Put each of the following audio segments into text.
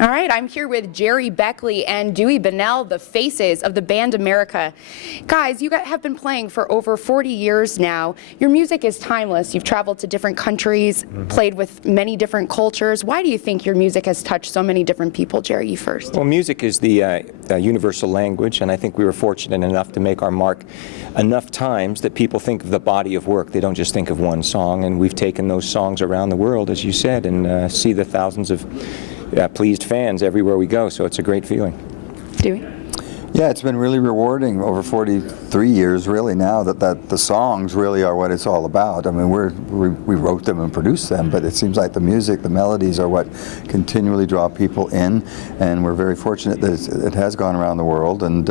All right, I'm here with Gerry, Beckley, and Dewey Bunnell, the faces of the band America. Guys, you have been playing for over 40 years now. Your music is timeless. You've traveled to different countries, played with many different cultures. Why do you think your music has touched so many different people? Gerry, you first. Well, music is the universal language, and I think we were fortunate enough to make our mark enough times that people think of the body of work. They don't just think of one song, and we've taken those songs around the world, as you said, and see the thousands of pleased fans everywhere we go, so it's a great feeling. Dewey? Yeah, it's been really rewarding over 43 years really now that the songs really are what it's all about. I mean, we wrote them and produced them, but it seems like the music, the melodies are what continually draw people in, and we're very fortunate that it has gone around the world, and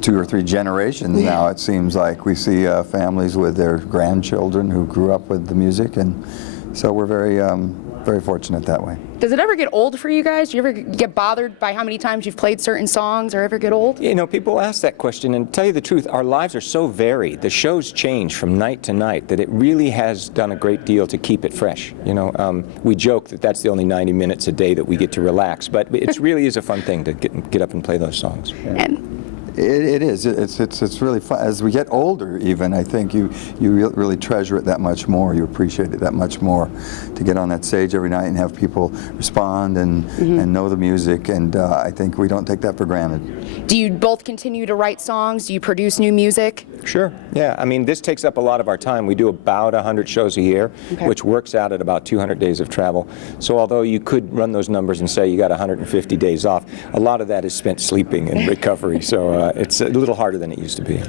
2 or 3 generations now it seems like we see families with their grandchildren who grew up with the music, and so we're very fortunate that way. Does it ever get old for you guys? Do you ever get bothered by how many times you've played certain songs, or ever get old? You know, people ask that question, and to tell you the truth, our lives are so varied. The shows change from night to night that it really has done a great deal to keep it fresh. You know, we joke that that's the only 90 minutes a day that we get to relax, but it really is a fun thing to get up and play those songs. And It is. It's really fun. As we get older, even, I think you really treasure it that much more. You appreciate it that much more. To get on that stage every night and have people respond and know the music, and I think we don't take that for granted. do you both continue to write songs? Do you produce new music? Sure. Yeah. I mean, this takes up a lot of our time. We do about 100 shows a year, which works out at about 200 days of travel. So although you could run those numbers and say you got 150 days off, a lot of that is spent sleeping and recovery. So it's a little harder than it used to be.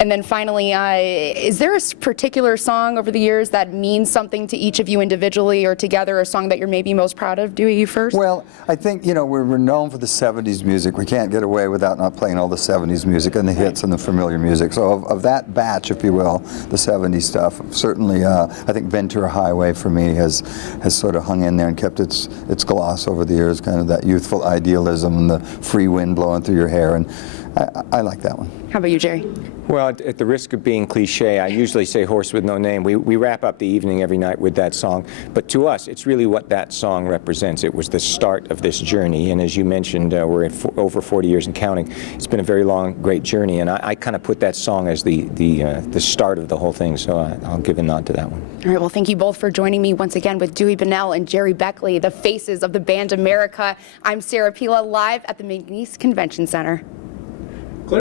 And then finally, is there a particular song over the years that means something to each of you individually or together, a song that you're maybe most proud of? Dewey, you first? Well, I think, you know, we're known for the 70s music. We can't get away without not playing all the 70s music and the hits and the familiar music. So of that batch, if you will, the 70s stuff, certainly I think Ventura Highway for me has sort of hung in there and kept its gloss over the years, kind of that youthful idealism and the free wind blowing through your hair, and I like that one. How about you, Gerry? Well, at the risk of being cliche, I usually say Horse with No Name. We wrap up the evening every night with that song, but to us, it's really what that song represents. It was the start of this journey, and as you mentioned, we're at over 40 years and counting. It's been a very long, great journey, and I kind of put that song as the start of the whole thing, so I'll give a nod to that one. All right, well, thank you both for joining me once again with Dewey Bunnell and Gerry Beckley, the faces of the band America. I'm Sarah Pila, live at the McNease Convention Center.